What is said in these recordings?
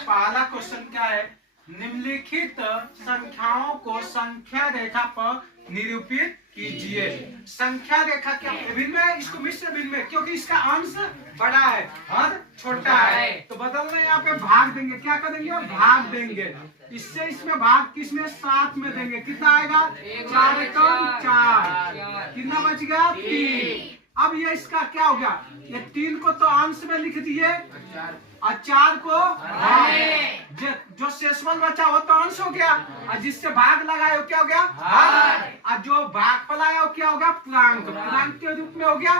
पहला क्वेश्चन क्या है, निम्नलिखित संख्याओं को संख्या रेखा पर निरूपित कीजिए। संख्या रेखा क्या विभिन्न है, इसको मिश्र भिन्न में, क्योंकि इसका अंश बड़ा है और छोटा है, तो बदलना यहाँ पे भाग देंगे, क्या करेंगे भाग देंगे। इससे इसमें भाग किसमें 7 में देंगे, कितना आएगा 4 एकम 4, कितना बच गया 3। अब ये इसका क्या हो गया, ये 3 को तो अंश में लिख दिए और 4 को जो शेषफल बचा वो तो अंश हो गया, और जिससे भाग लगाए वो क्या हो गया भाग, और जो भाग फलाया वो क्या हो गया पूर्णांक, पूर्णांक के रूप में हो गया।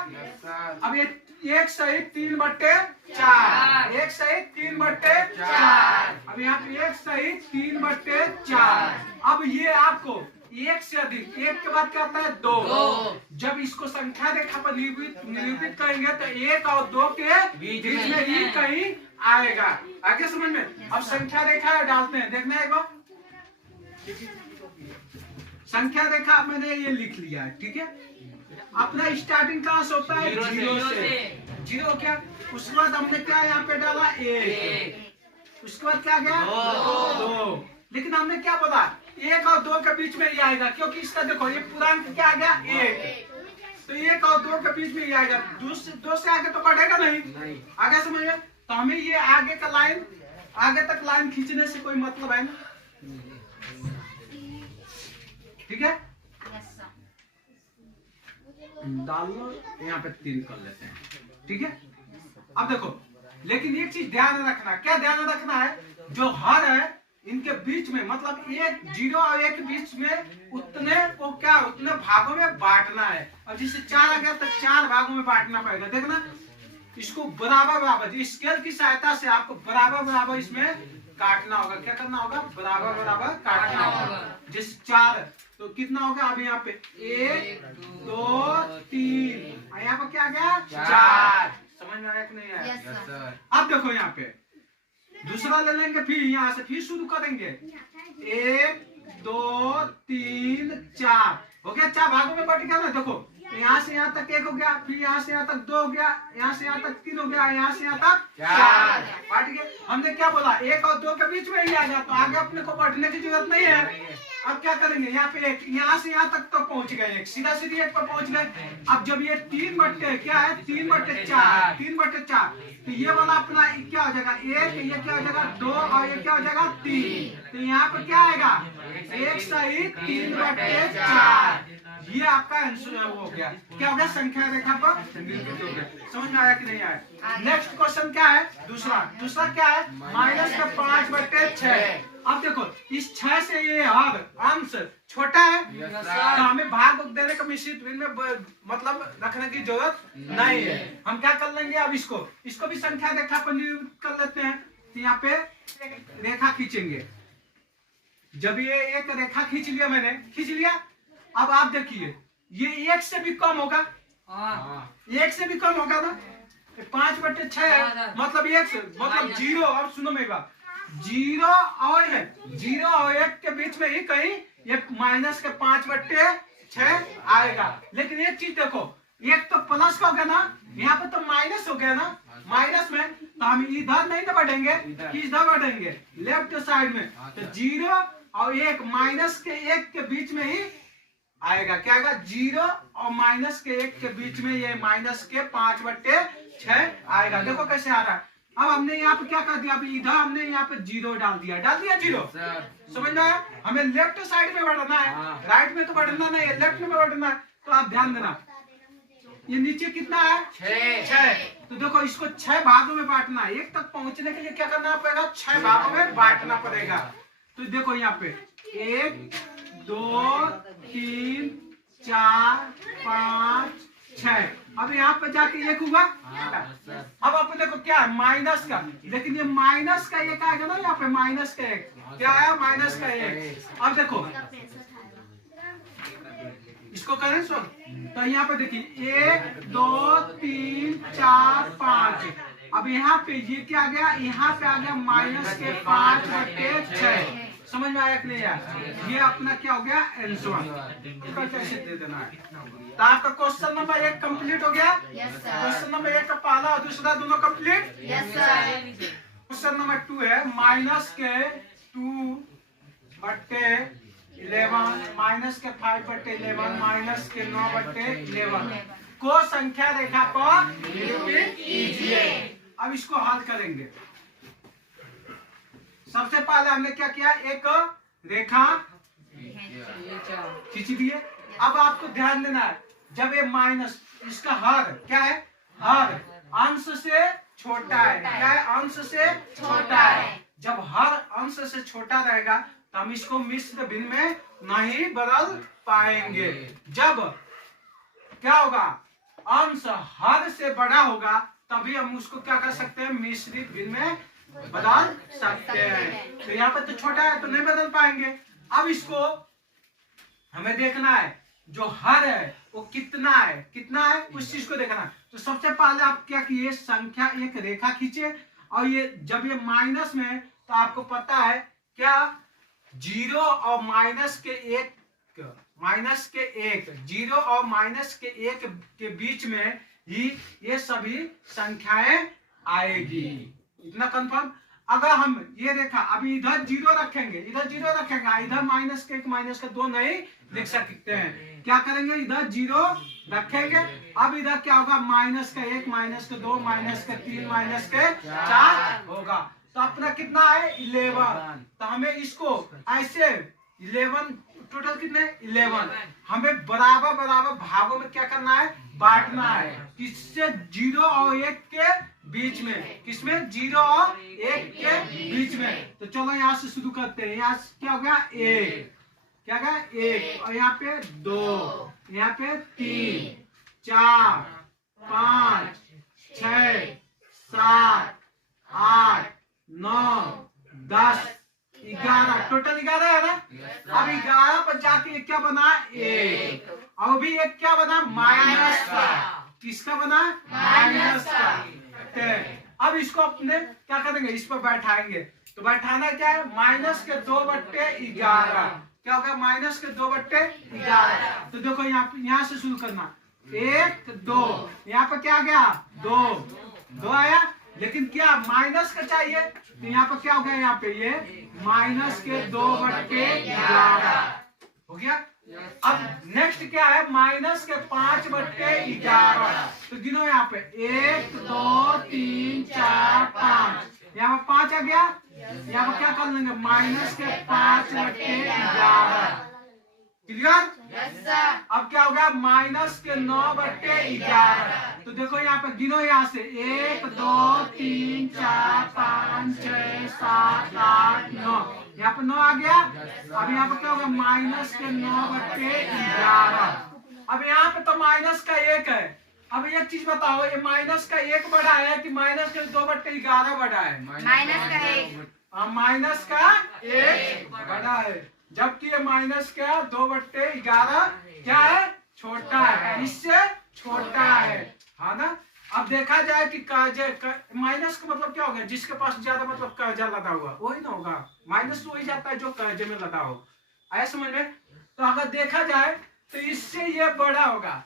अब ये 1 सहित 3/4, 1 सहित 3/4, अब यहाँ पे 1 सहित 3/4। अब ये आपको 1 से अधिक, 1 के बाद क्या आता है 2, जब इसको संख्या रेखा पर निरूपित करेंगे तो 1 और 2 के बीच में ही कहीं आएगा। आगे समझ में। अब संख्या रेखा डालते हैं, देखना है एक बार। संख्या रेखा मैंने ये लिख लिया है, ठीक है। अपना स्टार्टिंग कहाँ से होता है 0 से, 0 क्या, उसके बाद हमने क्या यहाँ पे डाला 1, उसके बाद क्या गया 2, लेकिन हमने क्या बोला 1 और 2 के बीच में ही आएगा, क्योंकि इसका देखो ये पूर्णांक क्या आ गया 1, तो 1 और 2 के बीच में ही आएगा, 2 से आगे तो बढ़ेगा नहीं। आगे समझ में, तो हमें ये आगे का लाइन, आगे तक लाइन खींचने से कोई मतलब है ना, ठीक है। डाल लो यहाँ पे 3 कर लेते हैं, ठीक है। अब देखो, लेकिन एक चीज ध्यान रखना, क्या ध्यान रखना है, जो हर है इनके बीच में, मतलब 0 और 1 के बीच में उतने को क्या उतने भागों में बांटना है, और जिससे 4 आ गया तो 4 भागों में बांटना पड़ेगा। देखना, इसको बराबर बराबर स्केल की सहायता से आपको बराबर बराबर इसमें काटना होगा। क्या करना होगा, बराबर बराबर काटना होगा। जिस 4 तो कितना होगा, अब यहाँ पे 1 2 3, यहाँ पर क्या आ गया 4। समझ में आया कि नहीं आया? yes, अब देखो यहाँ पे दूसरा ले लेंगे, फिर यहाँ से फिर शुरू करेंगे, 1 2 3 4 हो गया, 4 भागों में बट गया ना। देखो यहाँ से यहाँ तक 1 हो गया, फिर यहाँ से यहाँ तक 2 हो गया, यहाँ से यहाँ तक 3 हो गया, यहाँ से यहाँ तक 4 बांट गए। हमने क्या बोला 1 और 2 के बीच में ही आ गया, तो आगे अपने को बढ़ने की जरूरत नहीं है। अब क्या करेंगे, यहाँ पे 1, यहाँ से यहाँ तक तो पहुंच गए, 1 सीधा सीधी 1 पर पहुंच गए। अब जब ये 3/4 क्या है 3/4, 3/4, तो ये वाला अपना क्या हो जाएगा 1, ये क्या हो जाएगा 2 और ये क्या हो जाएगा 3, तो यहाँ पे क्या आएगा 1 सहित 3/4। ये आपका आंसर हो गया, क्या हो गया संख्या रेखा पर निरूपित हो गया। समझ में आया कि नहीं आया? नेक्स्ट क्वेश्चन क्या है, दूसरा क्या है -5/6। अब देखो इस 6 से ये हर अंश छोटा है, तो हमें भाग देने का मिश्रित भिन्न में मतलब रखने की जरूरत नहीं है। हम क्या कर लेंगे, अब इसको भी संख्या रेखा पर निरूपित कर लेते हैं। तो यहाँ पे रेखा खींचेंगे, जब ये एक रेखा खींच लिया मैंने, खींच लिया। अब आप देखिए ये 1 से भी कम होगा, 1 से भी कम होगा ना, 5/6 है, मतलब 1 से मतलब 0। अब सुनो मेरी बात, 0 और 1 के बीच में ही कहीं ये -5/6 आएगा। लेकिन एक चीज देखो, 1 तो प्लस का हो गया ना, यहाँ पे तो माइनस हो गया ना, माइनस में तो हम इधर नहीं ना बढ़ेंगे, इधर बढ़ेंगे लेफ्ट साइड में, तो 0 और 1 -1 के बीच में ही आएगा। क्या आएगा 0 और -1 के बीच में ये -5/6 आएगा। देखो कैसे आ रहा है। अब हमने यहाँ पे क्या कर दिया, अभी इधर हमने यहाँ पे 0 डाल दिया 0। समझ में आया? हमें लेफ्ट साइड में बढ़ना है, राइट में तो बढ़ना नहीं है, लेफ्ट में बढ़ना है। तो आप ध्यान देना, ये नीचे कितना है 6, तो देखो इसको 6 भागों में बांटना है। 1 तक पहुंचने के लिए क्या करना पड़ेगा, 6 भागों में बांटना पड़ेगा। तो देखो यहाँ पे 1 2 3 4 5 6, अब यहाँ पे जाके 1 हुआ। अब आप देखो क्या है माइनस का, लेकिन ये माइनस का 1 आएगा ना, यहाँ पे माइनस का 1 क्या आया, -1। अब देखो इसको करें सो, तो यहाँ पे देखिए 1 2 3 4 5, अब यहाँ पे ये क्या आ गया, यहाँ पे आ गया -5/6। समझ में आया कि नहीं आया? ये अपना क्या हो गया आंसर। कैसे दे देना है, तो आपका क्वेश्चन नंबर 1 कंप्लीट हो गया। क्वेश्चन नंबर 1 का पहला और दूसरा दोनों कंप्लीट। क्वेश्चन नंबर 2 है माइनस के 2/11 माइनस के 5/11 माइनस के 9/11 को संख्या रेखा पर निरूपित कीजिए। अब इसको हल करेंगे। सबसे पहले हमने क्या किया, एक रेखा खींच दिए। अब आपको ध्यान देना है, जब ये माइनस, इसका हर क्या है, हर अंश से छोटा है। क्या है, अंश से छोटा है। जब हर अंश से छोटा रहेगा तो हम इसको मिश्र भिन्न में नहीं बदल पाएंगे। जब क्या होगा, अंश हर से बड़ा होगा तभी हम उसको क्या कर सकते हैं, मिश्रित भिन्न में बदल सकते हैं। तो यहाँ पर तो छोटा है तो नहीं बदल पाएंगे। अब इसको हमें देखना है, जो हर है वो कितना है, कितना है उस चीज को देखना है। तो सबसे पहले आप क्या किए, संख्या एक रेखा खींचे और ये जब ये माइनस में, तो आपको पता है क्या, 0 और माइनस के 1 0 और माइनस के 1 के बीच में ही ये सभी संख्याएं आएगी। इतना कंफर्म। अगर हम ये रेखा अभी इधर 0 रखेंगे, इधर 0 रखेंगे, इधर माइनस के 1 माइनस के 2 नहीं लिख सकते हैं। क्या करेंगे, इधर 0 रखेंगे। अब इधर क्या होगा, माइनस का 1 माइनस के 2 माइनस के 3 माइनस के 4 होगा। तो अपना कितना है, 11। तो हमें इसको ऐसे 11 टोटल कितने, 11 हमें बराबर बराबर भागों में क्या करना है, बांटना है। किससे, 0 और 1 के बीच में। किसमें, 0 और 1 के बीच में। तो चलो यहाँ से शुरू करते हैं। यहाँ क्या हो गया, 1, क्या गया 1, और यहाँ पे 2, यहाँ पे 3 4 5 6 7 8 9 10 11 टोटल 11 है ना। अब 11 पर जाके क्या बना, 1, और भी एक क्या बना, माइनस का। किसका बना, माइनस का। अब इसको अपने क्या करेंगे, इस पर बैठाएंगे। तो बैठाना क्या है, माइनस के 2/11। क्या होगा, माइनस के 2/11। तो देखो यहाँ से शुरू करना, 1 2, यहाँ पर क्या गया, 2 आया। लेकिन क्या माइनस का चाहिए, तो यहाँ पर क्या हो गया, यहाँ पे ये माइनस के 2/11 हो गया। अब नेक्स्ट क्या है, माइनस के 5/11। तो गिनो यहाँ पे 1 2 3 4 5, यहाँ पर 5 आ गया। यहाँ पर क्या कर लेंगे, माइनस के 5/11। क्लियर। अब क्या हो गया, माइनस के 9/11। तो देखो यहाँ पे गिनो, यहाँ से 1 2 3 4 5 6 7 8 9, यहाँ पे 9 आ गया। अब यहाँ पे क्या होगा, माइनस के 9/11। अब यहाँ पे तो माइनस का 1 है। अब एक चीज बताओ, ये माइनस का 1 बड़ा है कि माइनस के 2/11 बड़ा है, माइनस का 1। माइनस का 1 बड़ा है, जबकि ये माइनस का 2/11 क्या है, छोटा है, इससे छोटा है, हाँ ना। अब देखा जाए कि कर्जे माइनस का मतलब क्या होगा, जिसके पास ज्यादा मतलब कर्जा लगा हुआ वही ना होगा। माइनस वही जाता है जो कर्जे में लगा हो, आया समझ में। तो अगर देखा जाए तो इससे ये बड़ा होगा,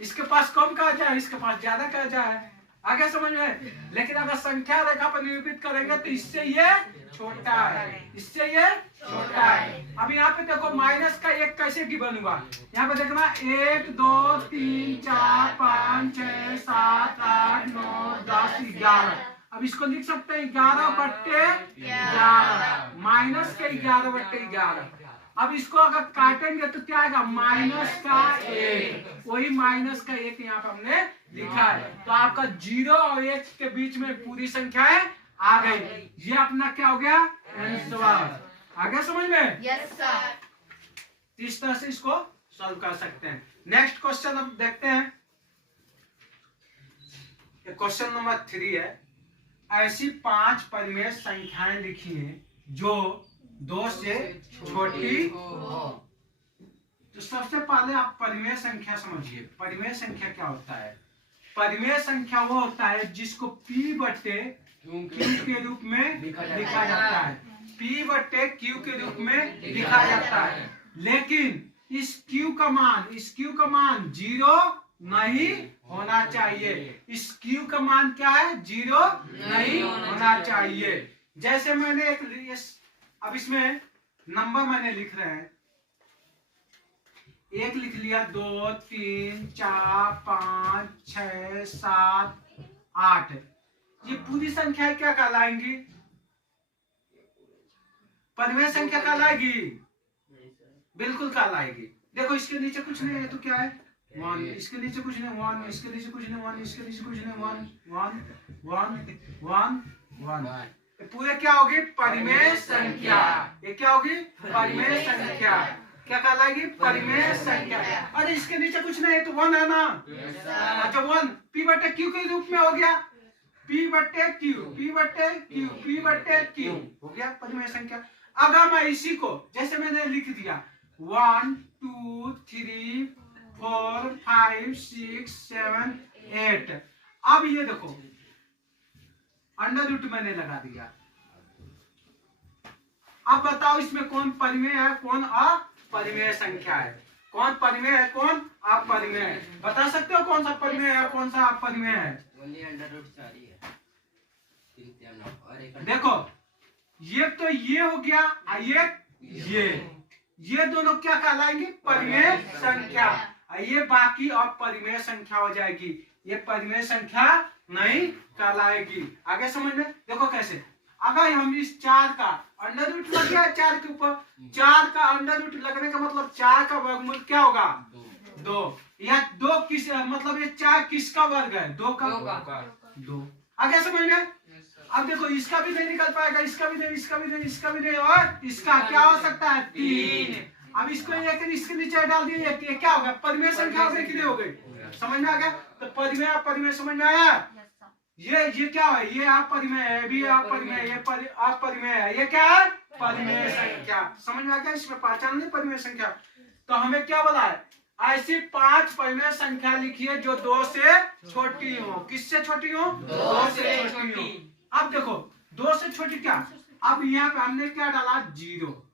इसके पास कम कर्जा है, इसके पास ज्यादा कर्जा है, आगे समझ में। लेकिन अगर संख्या रेखा पर निरूपित करेंगे तो इससे ये छोटा है, इससे ये छोटा है। अब यहाँ पे देखो माइनस का 1 कैसे गिवन हुआ, यहाँ पे देखना 1 2 3 4 5 6 7 8 9 10 11। अब इसको लिख सकते हैं 11/11, माइनस के 11/11। अब इसको अगर काटेंगे तो क्या आएगा, माइनस का 1, वही माइनस का 1 यहाँ पे हमने लिखा है। तो आपका 0 और 1 के बीच में पूरी संख्याएं आ गई। ये अपना क्या हो गया, आंसर। आगे समझ में, यस सर। इस तरह से इसको सॉल्व कर सकते हैं। नेक्स्ट क्वेश्चन अब देखते हैं, क्वेश्चन नंबर 3 है। ऐसी 5 परिमेय संख्याएं लिखिए जो 2 से छोटी हो। तो सबसे पहले आप परिमेय संख्या समझिए। परिमेय संख्या क्या होता है, परिमेय संख्या वो होता है जिसको P/Q के रूप में लिखा जाता है, P/Q के रूप में लिखा जाता है। लेकिन इस Q का मान 0 नहीं होना चाहिए। इस क्यू का मान क्या है? 0 नहीं होना चाहिए। जैसे मैंने अब इसमें नंबर मैंने लिख रहे हैं, 1 लिख लिया, 2 3 4 5 6 7 8। ये पूरी संख्या क्या कहलाएंगी? परिमेय संख्या कहलाएगी? बिल्कुल कहलाएगी। देखो इसके नीचे कुछ नहीं है तो क्या है? 1। इसके नीचे कुछ नहीं, 1। इसके नीचे कुछ नहीं, 1। इसके नीचे कुछ नहीं, 1 1 1 1 1। पूरे क्या होगी? परिमेय संख्या। ये क्या होगी? परिमेय संख्या। क्या कहलाएगी? परिमेय संख्या। अरे इसके नीचे कुछ नहीं है तो 1 है ना? अच्छा 1 p बटे q के रूप में हो गया। p बटे q, p बटे q, p बटे q हो गया परिमेय संख्या। अगर मैं इसी को जैसे मैंने लिख दिया 1 2 3 4 5 6 7 8। अब ये देखो अंडर रूट मैंने लगा दिया। अब बताओ इसमें कौन परिमेय है, कौन अपरिमेय संख्या है? कौन परिमेय है, कौन अपरिमेय है? बता सकते हो कौन सा परिमेय है, कौन सा अपरिमेय है? देखो ये तो ये हो गया, ये दोनों क्या कहलाएंगे? परिमेय संख्या। ये बाकी अपरिमेय संख्या हो जाएगी, ये परिमेय संख्या नहीं कहलाएगी। आगे समझ में देखो कैसे। अगर हम इस 4 का अंडर रूट लग गया 4 के ऊपर, 4 का अंडर रूट लगने का मतलब 4 का वर्गमूल क्या होगा? 2। या 2 किस मतलब ये 4 किसका वर्ग है? 2 का 2। आगे समझ में। अब देखो इसका भी नहीं निकल पाएगा, इसका भी नहीं, इसका भी नहीं, इसका भी नहीं, और इसका क्या हो सकता है? 3। अब इसको इसके नीचे डाल दिए, ये क्या होगा? परिमेय संख्या हो गई कि नहीं हो गई? समझ में आ गया? तो परिमेय अपरिमेय समझ में आया? ये क्या है? ये अपरिमेय है, भी अपरिमेय, ये अपरिमेय है, ये क्या है? परिमेय संख्या। समझ में आ गया? इसमें पहचान नहीं परिमेय संख्या। तो हमें क्या बोला है? ऐसी 5 परिमेय संख्या लिखिए जो 2 से छोटी हो। किससे छोटी हो? 2 से छोटी हो। अब देखो 2 से छोटी क्या? अब यहाँ पे हमने क्या डाला? 0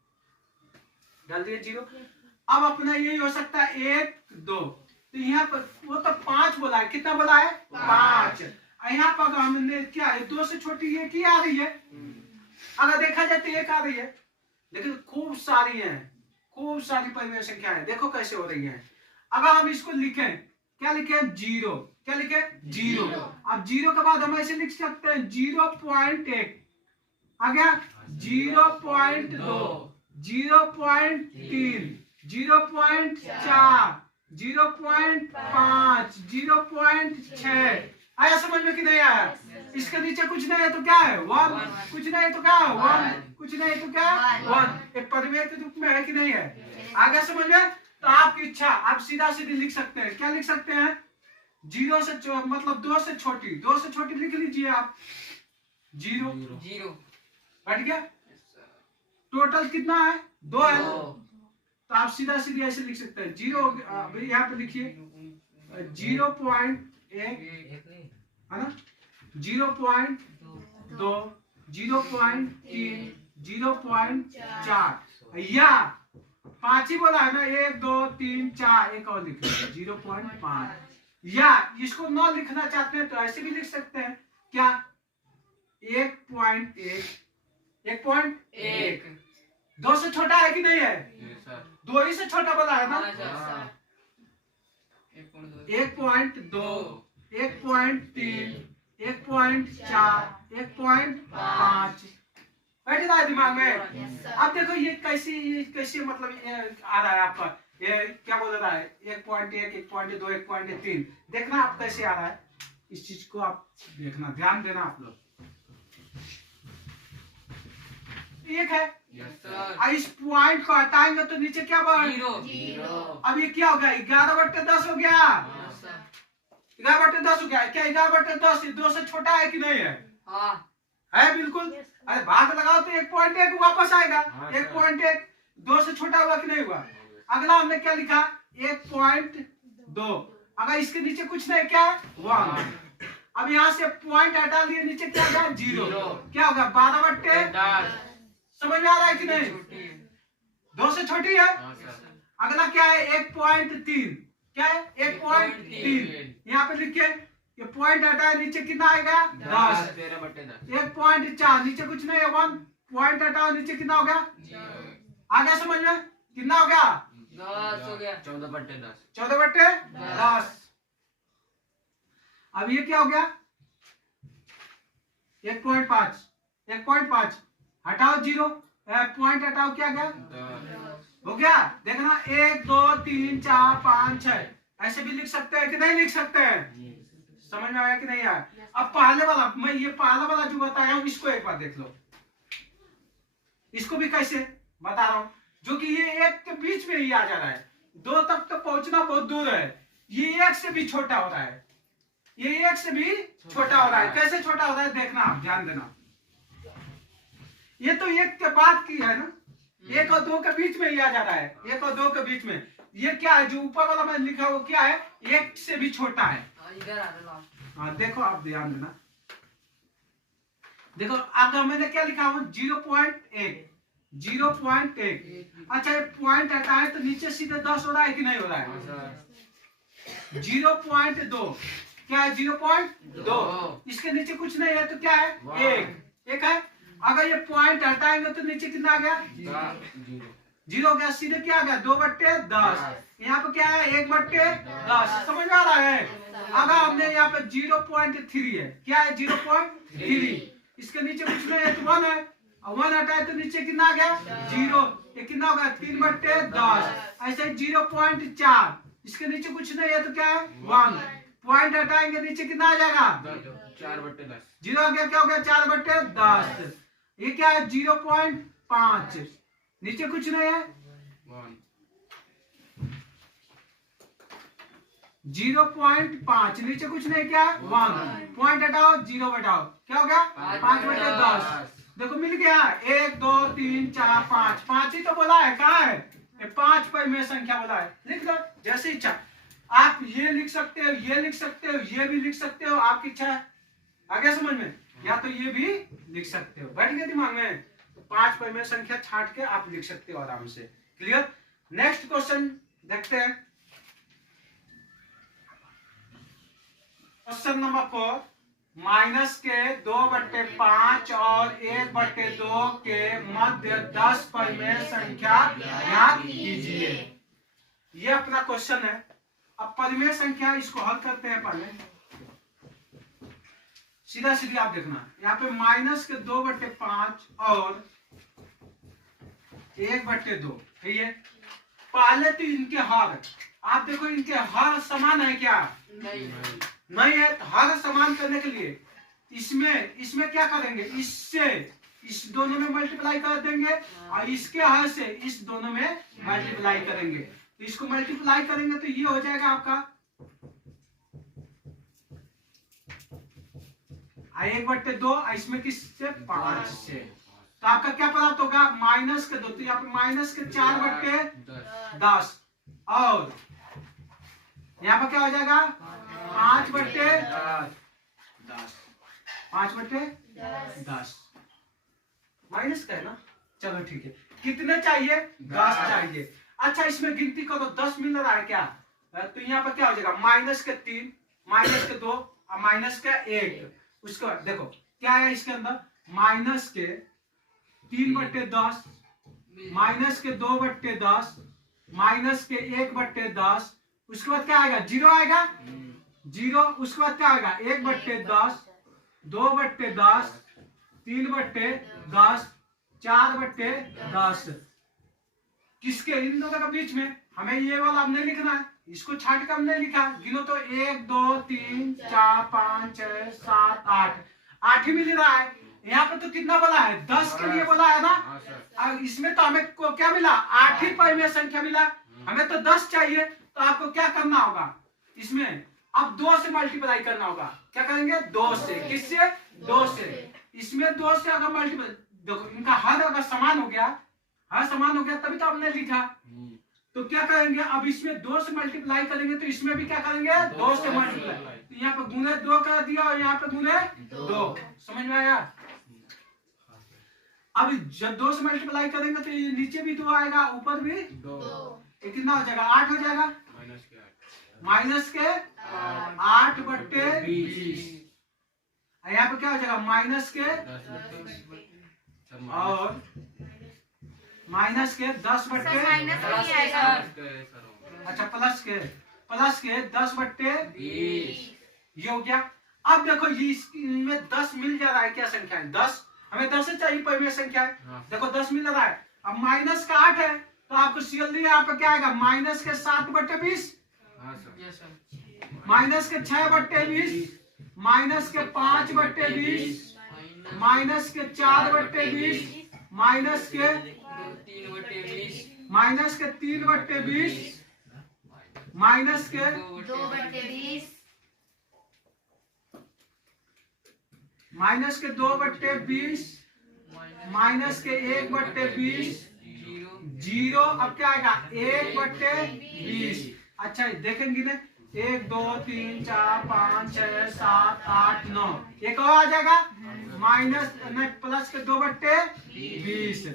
डाल दिया, 0। अब अपना यही हो सकता है 1 2। तो यहाँ पर वो तो 5 बोला है, कितना बोला है? 5। यहाँ पर हमने क्या है? 2 से छोटी ये क्या आ रही है? अगर देखा जाए तो 1 आ रही है, लेकिन खूब सारी है, खूब सारी परिमेय संख्या है। देखो कैसे हो रही है। अगर हम इसको लिखें, क्या लिखे? 0। क्या लिखे? 0। अब 0 के बाद हम ऐसे लिख सकते हैं 0.1 आ गया, 0.2 0.3 0.4 0.5 0.6। आया समझ में कि नहीं आया? इसके नीचे कुछ नहीं है तो क्या है? 1। कुछ नहीं है तो क्या है? 1। कुछ नहीं है तो क्या है? 1। एक परिमेय के रूप में है कि नहीं है? आगे समझ में। तो आपकी इच्छा, आप सीधा सीधी लिख सकते हैं। क्या लिख सकते हैं? 0 से मतलब 2 से छोटी, 2 से छोटी लिख लीजिए आप 0 हट गया। टोटल कितना है? 2 है। तो आप सीधा सीधी ऐसे लिख सकते हैं 0। यहाँ पे लिखिए 0.1 है ना, 0.2 0.3 0.4 या 5 ही बोला है ना, 1 2 3 4, एक और लिख 0.5। या इसको 9 लिखना चाहते हैं तो ऐसे भी लिख सकते हैं। क्या? 1.1 2 से छोटा है कि नहीं है? 2 ही से छोटा बोला है ना। 1.2 1.3 1.4 1.5 बैठ रहा है दिमाग में। अब देखो ये कैसे मतलब आ रहा है आपका, ये क्या बोल रहा है? 1.1 1.2 1.3 देखना आप कैसे आ रहा है। इस चीज को आप देखना, ध्यान देना आप लोग। 1 है। इस पॉइंट को हटाएंगे तो नीचे क्या बढ़? 0। अब ये क्या हो गया? 11/10 हो गया। 11/10 हो गया। क्या 11/10 2 से छोटा है कि नहीं है? है बिल्कुल। अरे भाग लगाओ तो 1.1 वापस आएगा। 1.1 2 से छोटा हुआ कि नहीं हुआ? अगला हमने क्या लिखा? 1.2। अगर इसके नीचे कुछ नहीं, क्या? 1। अब यहाँ से पॉइंट हटा दिए, नीचे क्या होगा? 0। क्या होगा? 12/10। समझ में आ रहा है कि नहीं? 2 से छोटी है। अगला क्या है? 1.3 क्या है 1.3। यहाँ पे लिखिए ये पॉइंट हटाए नीचे कितना आएगा 10। 1.4 नीचे कुछ नहीं है 1 पॉइंट हटाओ नीचे कितना हो गया आगे समझ में कितना हो गया 10 हो गया 14/10 14/10। अब ये क्या हो गया 1.5 हटाओ 0 पॉइंट हटाओ क्या गया हो गया। देखना 1 2 3 4 5 6 ऐसे भी लिख सकते हैं कि नहीं लिख सकते हैं। समझ में आया कि नहीं आया। अब पहले वाला मैं ये पहला वाला जो बताया हूं इसको एक बार देख लो। इसको भी कैसे बता रहा हूं जो कि ये 1 के बीच में ही आ जा रहा है 2 तक तो पहुंचना बहुत दूर है। ये 1 से भी छोटा हो रहा है ये 1 से भी छोटा हो रहा है। कैसे छोटा हो रहा है देखना आप ध्यान देना। ये तो 1 के बाद की है ना 1 और 2 के बीच में ही आ जा रहा है 1 और 2 के बीच में। ये क्या है जो ऊपर वाला मैं लिखा वो क्या है 1 से भी छोटा है। इधर आ रहा लास्ट। हाँ देखो आप ध्यान देना। देखो आगे मैंने क्या लिखा हूँ 0.1 अच्छा ये पॉइंट हटाए तो नीचे सीधे 10 हो रहा है कि नहीं हो रहा है 0.2 क्या है 0.2 इसके नीचे कुछ नहीं है तो क्या है 1 है। अगर ये पॉइंट हटाएंगे तो नीचे कितना आ गया 0 हो गया सीधे क्या आ गया 2/10। यहाँ पे क्या है 1/10 समझ में आ रहा है। अगर हमने यहाँ पे 0.3 है क्या है 0.3 इसके नीचे कुछ नहीं है तो 1 है और 1 हटाए तो नीचे कितना आ गया 0 ये कितना होगा 3/10। ऐसे 0.4 इसके नीचे कुछ नहीं है तो क्या है 1 पॉइंट हटाएंगे नीचे कितना आ जाएगा 4/10 0 आ गया क्या हो गया 4/10। ये क्या है 0.5 नीचे कुछ नहीं है 0.5 नीचे कुछ नहीं क्या है 1 पॉइंट हटाओ 0 बताओ क्या हो गया 5/10। देखो मिल गया 1 2 3 4 5 5 ही तो बोला है कहाँ है ये 5 पर में संख्या बोला है लिख लो जैसे इच्छा। आप ये लिख सकते हो ये लिख सकते हो ये भी लिख सकते हो आपकी इच्छा है आगे समझ में या तो ये भी लिख सकते हो बैठ गया दिमाग में। तो 5 पर में संख्या छाट के आप लिख सकते हो आराम से। क्लियर। नेक्स्ट क्वेश्चन देखते हैं क्वेश्चन नंबर 4 माइनस के 2/5 और 1/2 के मध्य 10 परिमेय संख्या ज्ञात कीजिए। ये अपना क्वेश्चन है। अब परिमेय संख्या इसको हल करते हैं पहले सीधा सीधी आप देखना यहाँ पे माइनस के 2/5 और 1/2 है। पहले तो इनके हर आप देखो इनके हर समान है क्या नहीं है। तो हर समान करने के लिए इसमें क्या करेंगे इससे इस दोनों में मल्टीप्लाई कर देंगे और इसके हर से इस दोनों में मल्टीप्लाई करेंगे। तो इसको मल्टीप्लाई करेंगे तो ये हो जाएगा आपका 1/2 इसमें किससे 5 से। तो आपका क्या प्राप्त होगा माइनस के 2 तो यहाँ पे माइनस के 4/10 और यहाँ पर क्या हो जाएगा 5/10 माइनस का है ना। चलो ठीक है कितने चाहिए 10 चाहिए। अच्छा इसमें गिनती करो 10 मिल रहा है क्या तो यहाँ पर क्या हो जाएगा माइनस के 3 माइनस के 2 और माइनस का 1। उसके बाद देखो क्या है इसके अंदर माइनस के 3/10 माइनस के 2/10 माइनस के 1/10 उसके बाद क्या आएगा 0 आएगा 0। उसके बाद क्या आएगा 1/10 2/10 3/10 4/10 किसके इन दोनों के बीच में हमें ये वाला अब नहीं लिखना है इसको छाट कर हमने लिखा गिनो तो 1 2 3 4 5 6 7 8 ही मिल रहा है। यहाँ पे तो कितना बोला है 10 के लिए बोला है ना। और इसमें तो हमें को क्या मिला 8 ही परिमेय संख्या मिला। हमें तो 10 चाहिए तो आपको क्या करना होगा इसमें अब 2 से मल्टीप्लाई करना होगा। क्या करेंगे 2 से किससे 2 से। इसमें 2 से अगर मल्टीप्लाई देखो इनका हर अगर समान हो गया हर समान हो गया तभी तो हमने लिखा। तो क्या करेंगे अब इसमें 2 से मल्टीप्लाई करेंगे तो इसमें भी क्या करेंगे 2 से मल्टीप्लाई। तो यहाँ पे गुने 2 कर दिया और यहाँ पे गुने 2 समझ में आया। अब जब 2 से मल्टीप्लाई करेंगे तो ये नीचे भी 2 आएगा ऊपर भी 2 कितना हो जाएगा 8 हो जाएगा माइनस के 8/20। यहाँ पे क्या हो जाएगा माइनस के 10/20 और माइनस के 10/20। माइनस में नहीं आएगा। अच्छा प्लस के 10/20 ये हो गया। अब देखो ये इसमें 10 मिल जा रहा है, क्या संख्या है 10, हमें 10 से चाहिए परिमेय संख्या है। हाँ। देखो 10 मिल रहा है। अब माइनस का 8 है तो आपको सीएलडी यहाँ पे क्या आएगा माइनस के 7/20, हाँ सर माइनस के 6/20, माइनस के 5/20, माइनस के 4/20, माइनस के 3/20 माइनस के 3/20, माइनस के 2/20, माइनस के 2/20, माइनस के 1/20, जीरो। अब क्या आएगा 1/20। अच्छा देखेंगे ना 1 2 3 4 5 6 7 8 9 एक और आ जाएगा माइनस प्लस के 2/20।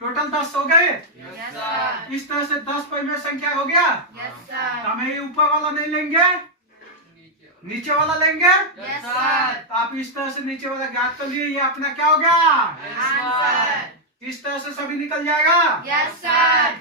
टोटल 10 हो गए। यस सर, इस तरह से 10 परिमेय संख्या हो गया। यस तो सर, हमें ये ऊपर वाला नहीं लेंगे, नीचे वाला लेंगे। यस सर, तो आप इस तरह से नीचे वाला ज्ञात कर लिए, ये अपना क्या हो गया आंसर, इस तरह से सभी निकल जाएगा। Yes sir.